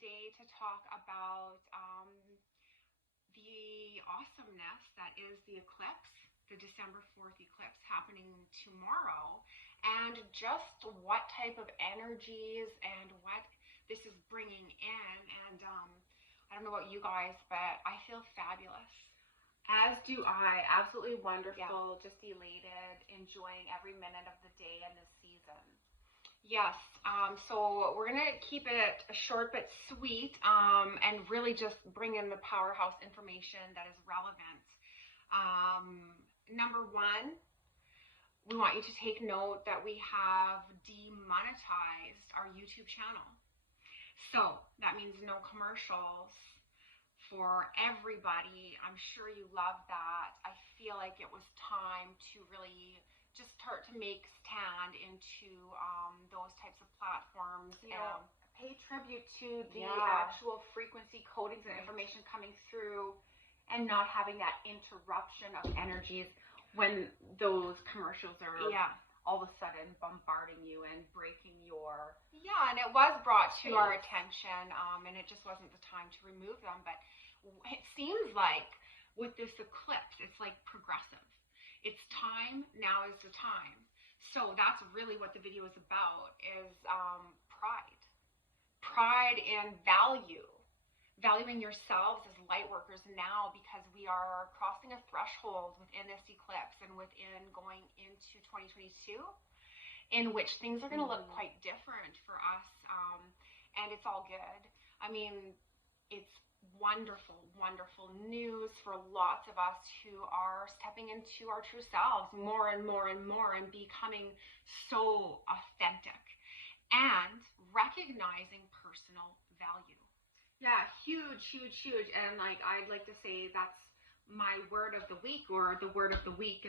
today to talk about the awesomeness that is the eclipse, the December 4th eclipse happening tomorrow, and just what type of energies and what this is bringing in. And I don't know about you guys, but I feel fabulous. As do I. Absolutely wonderful. Yeah. Just elated, enjoying every minute of the day and the season. Yes, so we're gonna keep it short but sweet, and really just bring in the powerhouse information that is relevant. Number one, we want you to take note that we have demonetized our YouTube channel. So that means no commercials for everybody. I'm sure you love that. I feel like it was time to really just start to make stand into those types of platforms. Pay tribute to the Yeah. actual frequency codings and Right. information coming through and not having that interruption of energies when those commercials are Yeah. all of a sudden bombarding you and breaking your... Yeah, and it was brought to our attention, and it just wasn't the time to remove them. But it seems like with this eclipse, it's like progressive. It's time, now is the time. So that's really what the video is about, is pride. Pride in valuing yourselves as light workers now, because we are crossing a threshold within this eclipse and within going into 2022, in which things are going to look quite different for us, and it's all good. I mean, it's wonderful, wonderful news for lots of us who are stepping into our true selves more and more and more, and becoming so authentic and recognizing personal value. Yeah, huge, huge, huge. And I'd like to say that's my word of the week, or the word of the week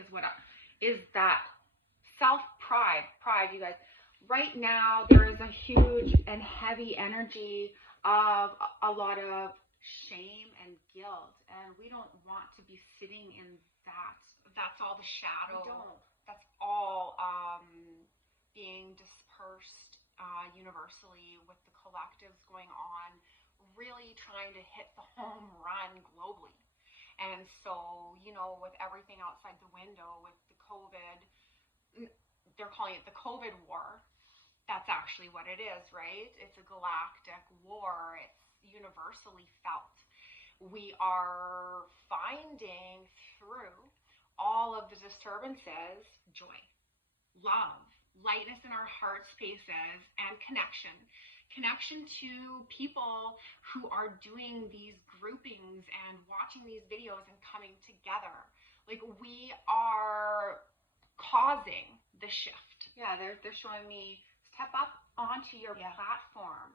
is that self-pride. Pride, you guys. Right now, there is a huge and heavy energy of a lot of shame and guilt, and we don't want to be sitting in that. That's all the shadow. We don't. That's all being dispersed universally, with the collectives going on, really trying to hit the home run globally. And so, with everything outside the window, with the COVID, they're calling it the COVID war. That's actually what it is, right? It's a galactic war. It's universally felt. We are finding through all of the disturbances joy, love, lightness in our heart spaces, and connection to people who are doing these groupings and watching these videos and coming together. Like, we are causing the shift. Yeah, they're showing me, step up onto your platform,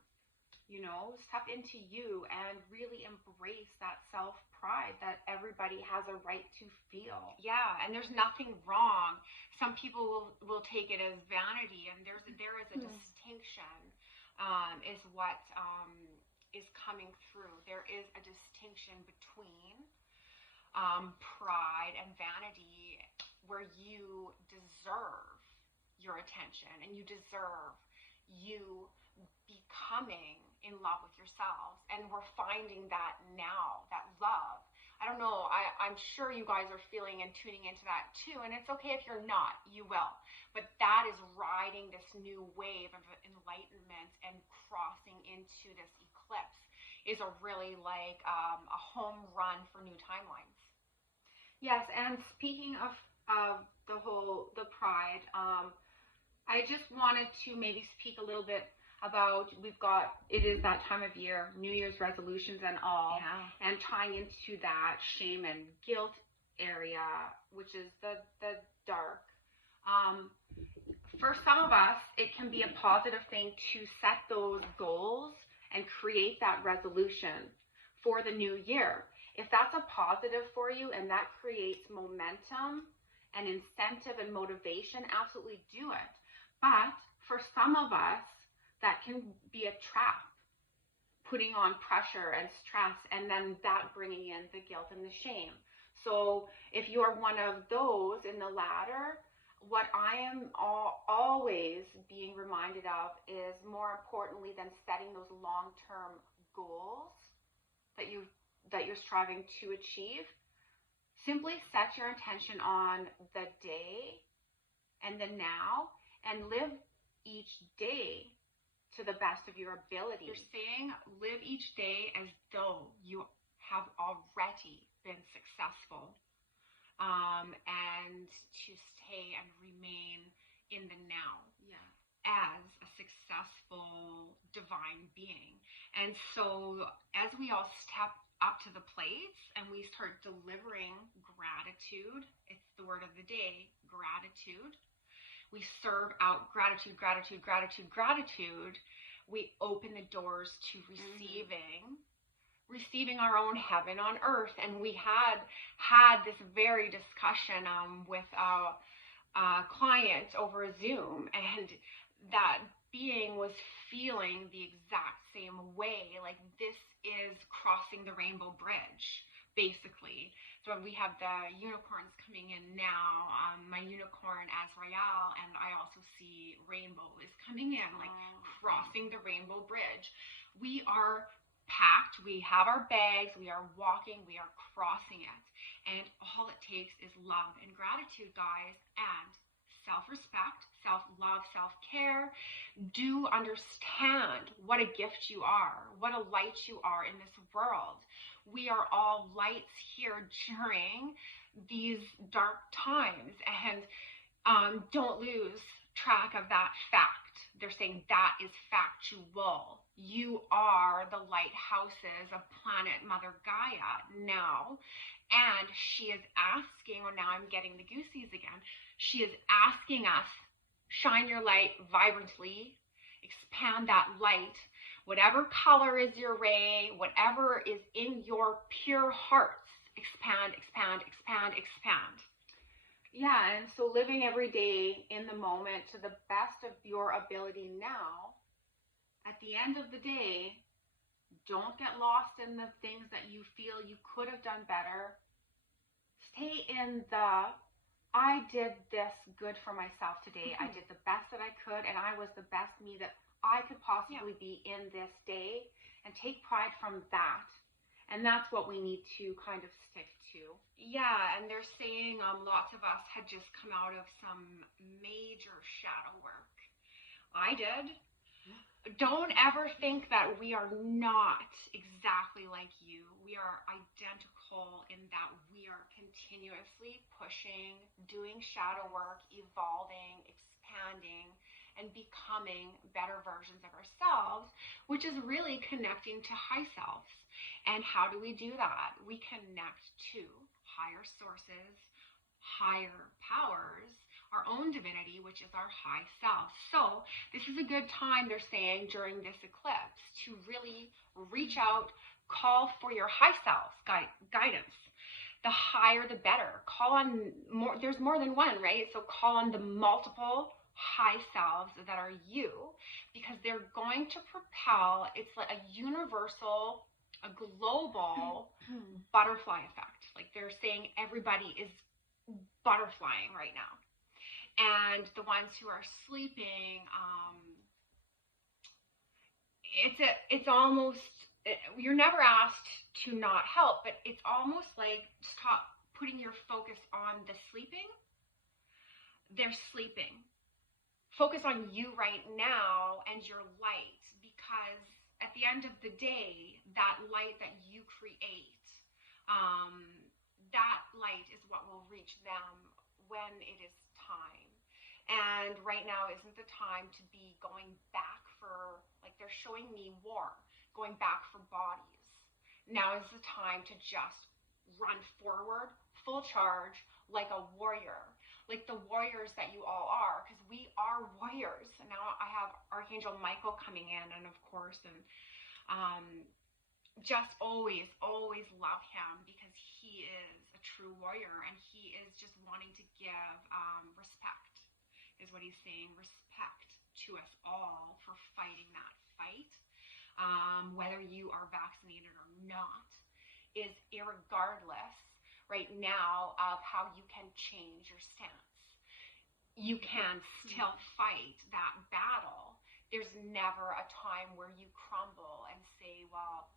step into you and really embrace that self-pride that everybody has a right to feel. Yeah, and there's nothing wrong. Some people will take it as vanity, and there is a distinction, is what is coming through. There is a distinction between pride and vanity, where you deserve your attention and you deserve you becoming in love with yourselves. And we're finding that now, that love. I don't know, I'm sure you guys are feeling and tuning into that too, and it's okay if you're not, you will. But that is riding this new wave of enlightenment, and crossing into this eclipse is a really like a home run for new timelines. Yes, and speaking of the pride, I just wanted to maybe speak a little bit about, it is that time of year, New Year's resolutions and all, and tying into that shame and guilt area, which is the dark. For some of us, it can be a positive thing to set those goals and create that resolution for the new year. If that's a positive for you and that creates momentum and incentive and motivation, absolutely do it. But for some of us, that can be a trap, putting on pressure and stress, and then that bringing in the guilt and the shame. So if you're one of those in the latter, what I am always being reminded of is, more importantly than setting those long-term goals that you're striving to achieve, simply set your intention on the day and the now, and live each day to the best of your ability. You're saying live each day as though you have already been successful, and to stay and remain in the now. Yeah. As a successful divine being. And so as we all step up to the plates and we start delivering gratitude, it's the word of the day, gratitude. We serve out gratitude, gratitude, gratitude, gratitude. We open the doors to receiving our own heaven on earth. And we had this very discussion with a client over Zoom, and that being was feeling the exact same way. Like, this is crossing the rainbow bridge, basically. So we have the unicorns coming in now. My unicorn Azrael, and I also see rainbow is coming in, like crossing the rainbow bridge. We are packed, we have our bags, we are walking, we are crossing it. And all it takes is love and gratitude, guys, and self-respect, self-love, self-care. Do understand what a gift you are, what a light you are in this world. We are all lights here during these dark times, and don't lose track of that fact. They're saying that is factual. You are the lighthouses of planet Mother Gaia now. And she is asking, or now I'm getting the goosies again, she is asking us, shine your light vibrantly, expand that light. Whatever color is your ray, whatever is in your pure hearts, expand, expand, expand, expand. Yeah, and so living every day in the moment to the best of your ability now, at the end of the day, don't get lost in the things that you feel you could have done better. Stay in the, I did this good for myself today. I did the best that I could, and I was the best me that I could possibly be in this day, and take pride from that. And that's what we need to kind of stick to. Yeah, and they're saying lots of us had just come out of some major shadow work. I did. Don't ever think that we are not exactly like you. We are identical in that we are continuously pushing, doing shadow work, evolving, expanding, and becoming better versions of ourselves, which is really connecting to high selves. And how do we do that? We connect to higher sources, higher powers, our own divinity, which is our high self. So this is a good time, they're saying, during this eclipse to really reach out, call for your high self's guidance. The higher, the better. Call on more. There's more than one, right? So call on the multiple high selves that are you, because they're going to propel. It's like a universal, a global butterfly effect. Like, they're saying everybody is butterflying right now. And the ones who are sleeping, it's almost, you're never asked to not help, but it's almost like stop putting your focus on the sleeping. They're sleeping. Focus on you right now and your light, because at the end of the day, that light that you create, that light is what will reach them when it is time. And right now isn't the time to be going back for, like, they're showing me war, going back for bodies. Now is the time to just run forward, full charge, like a warrior, like the warriors that you all are, because we are warriors. And now I have Archangel Michael coming in, and of course, and just always love him, because he is a true warrior, and he is just wanting to give respect, is what he's saying, respect to us all for fighting that fight. Whether you are vaccinated or not is irregardless right now of how you can change your stance. You can still fight that battle There's never a time where you crumble and say, well,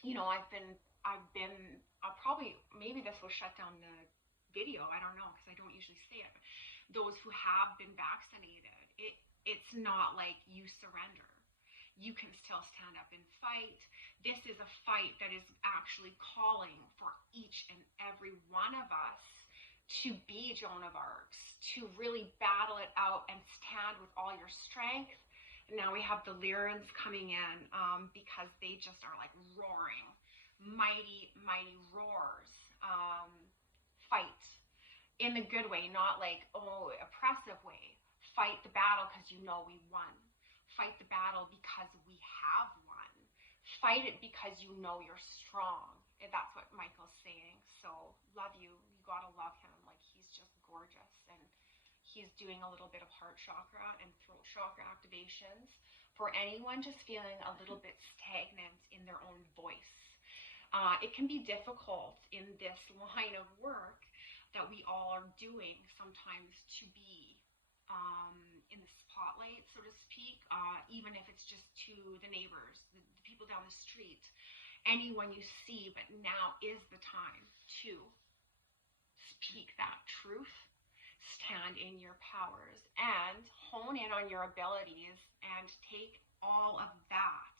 you know, I've been probably, maybe this will shut down the video. I don't know, because I don't usually say it. Those who have been vaccinated, it's not like you surrender. You can still stand up and fight. This is a fight that is actually calling for each and every one of us to be Joan of Arcs, to really battle it out and stand with all your strength. And now we have the lyrans coming in because they just are like roaring, mighty, mighty roars. Fight in the good way, not like, oh, oppressive way. Fight the battle because you know we won. Fight the battle because we have won. Fight it because you know you're strong. And that's what Michael's saying. So love you. You gotta love him. Like, he's just gorgeous. And he's doing a little bit of heart chakra and throat chakra activations for anyone just feeling a little bit stagnant in their own voice. It can be difficult in this line of work that we all are doing sometimes to be in the spotlight, so to speak, even if it's just to the neighbors, the people down the street, anyone you see. But now is the time to speak that truth, stand in your powers, and hone in on your abilities, and take all of that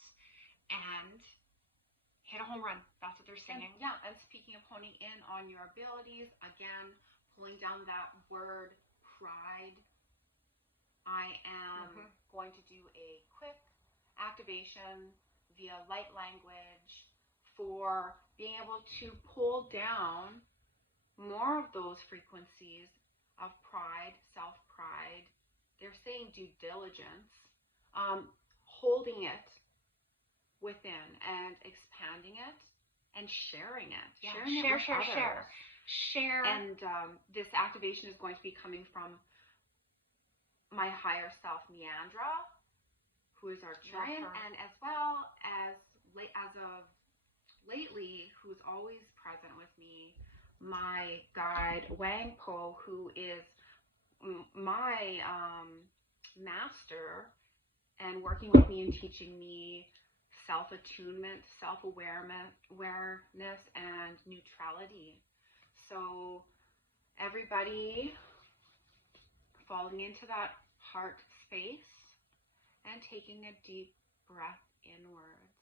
and hit a home run. That's what they're saying. And speaking of honing in on your abilities, again, pulling down that word pride, I am going to do a quick activation via light language for being able to pull down more of those frequencies of pride, self-pride. They're saying due diligence, holding it within and expanding it and sharing it. Yeah. Share. And this activation is going to be coming from my higher self, Miandra, who is Arcturian, and as well as of lately, who's always present with me, my guide, Wang, who is my master and working with me and teaching me self-attunement, self-awareness, and neutrality. So everybody falling into that heart space and taking a deep breath inwards.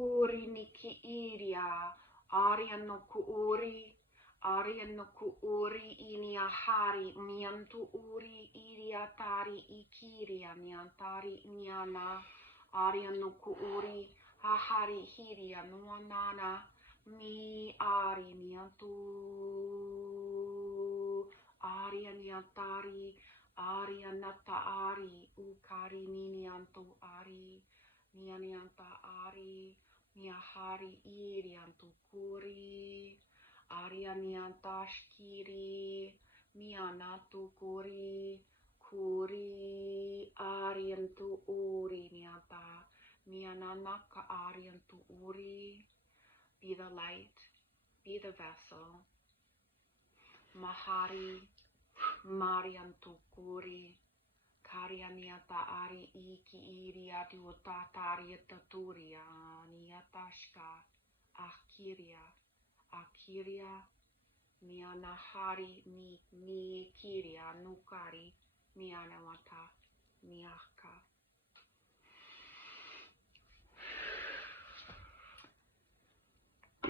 Uri niki iria, ariano ku uri ini ahari, miantu uri iria tari ikiria, miantari miana, ariano ku uri, ahari hiria nuanana, mi ari miantu, aria niantari, aria nata ari, ukari niniantu ari, nianianta ari, miahari iriantu kuri, aria niantashkiri, mianatu kuri, ariantu uri nianta, miananaka ariantu uri. Be the light, be the vessel. Mahari, mariantu kuri, karianiata ari iki iria diotataria taturia, niatashka, akiria, mianahari, ni kiria, nukari, mianawata, miaka.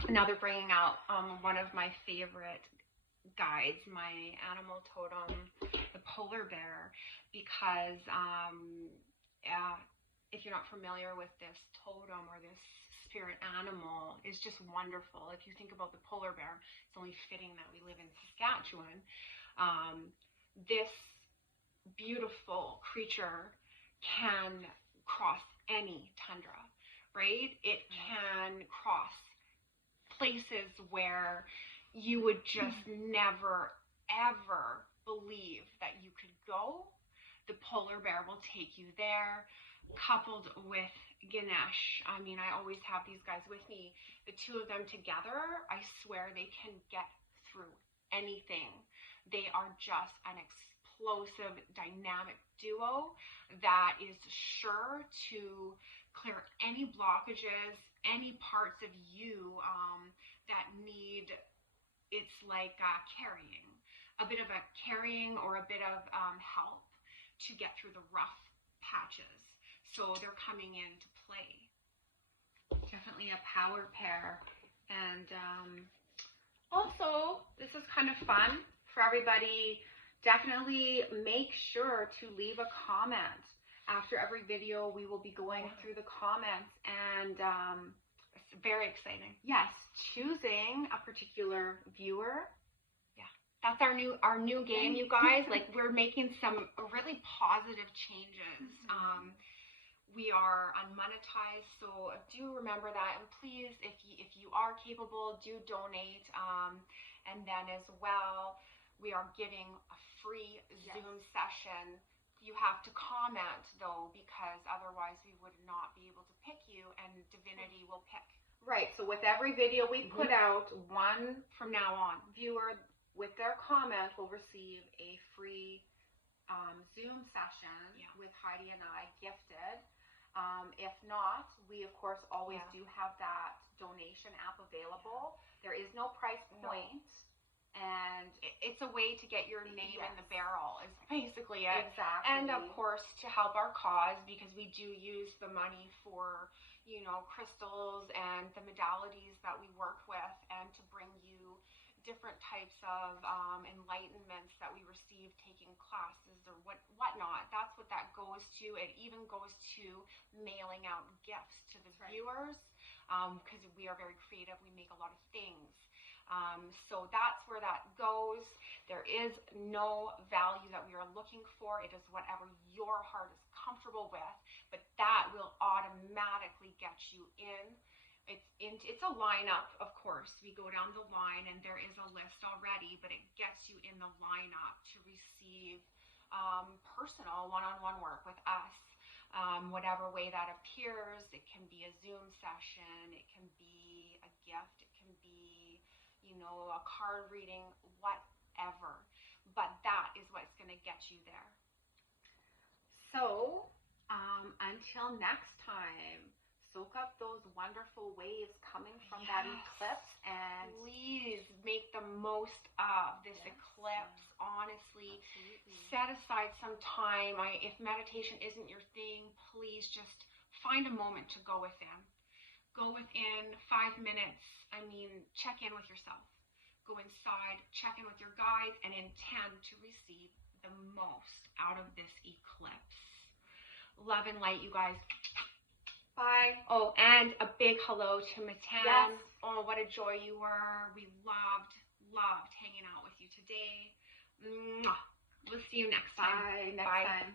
Now they're bringing out one of my favorite guides, my animal totem, the polar bear, because if you're not familiar with this totem or this spirit animal, is just wonderful. If you think about the polar bear, it's only fitting that we live in Saskatchewan. This beautiful creature can cross any tundra, right? It can cross places where you would just never, ever believe that you could go. The polar bear will take you there, coupled with Ganesh. I mean, I always have these guys with me. The two of them together, I swear they can get through anything. They are just an explosive, dynamic duo that is sure to clear any blockages, any parts of you that need, it's like carrying, a bit of a carrying or a bit of help to get through the rough patches. So they're coming in to play. Definitely a power pair. And also, this is kind of fun for everybody. Definitely make sure to leave a comment. After every video, we will be going through the comments and it's very exciting. Yes, choosing a particular viewer. Yeah, that's our new game, you guys. Like, we're making some really positive changes. We are unmonetized, so do remember that. And please, if you are capable, do donate. And then as well, we are giving a free Zoom session. You have to comment though, because otherwise we would not be able to pick you, and Divinity will pick. Right. So with every video we put out, one from now on viewer with their comment will receive a free Zoom session with Heidi and I gifted. If not, we of course always do have that donation app available. There is no price point, and it's a way to get your name in the barrel is basically it. Exactly. And of course to help our cause, because we do use the money for, you know, crystals and the modalities that we work with, and to bring you different types of enlightenments that we receive taking classes or whatnot. That's what that goes to. It even goes to mailing out gifts to the viewers, because we are very creative. We make a lot of things. So that's where that goes. There is no value that we are looking for. It is whatever your heart is comfortable with, but that will automatically get you in. It's a lineup, of course. We go down the line and there is a list already, but it gets you in the lineup to receive personal one-on-one work with us. Whatever way that appears. It can be a Zoom session, it can be a gift, it can be, you know, a card reading, whatever. But that is what's going to get you there. So, until next time, soak up those wonderful waves coming from that eclipse, and please make the most of this eclipse. Honestly, set aside some time. If meditation isn't your thing, please just find a moment to go within. Go within 5 minutes. I mean, check in with yourself. Go inside, check in with your guides, and intend to receive the most out of this eclipse. Love and light, you guys. Bye. Oh, and a big hello to Matan. Yes. Oh, what a joy you were. We loved hanging out with you today. Mwah. We'll see you next time. Bye. Next time.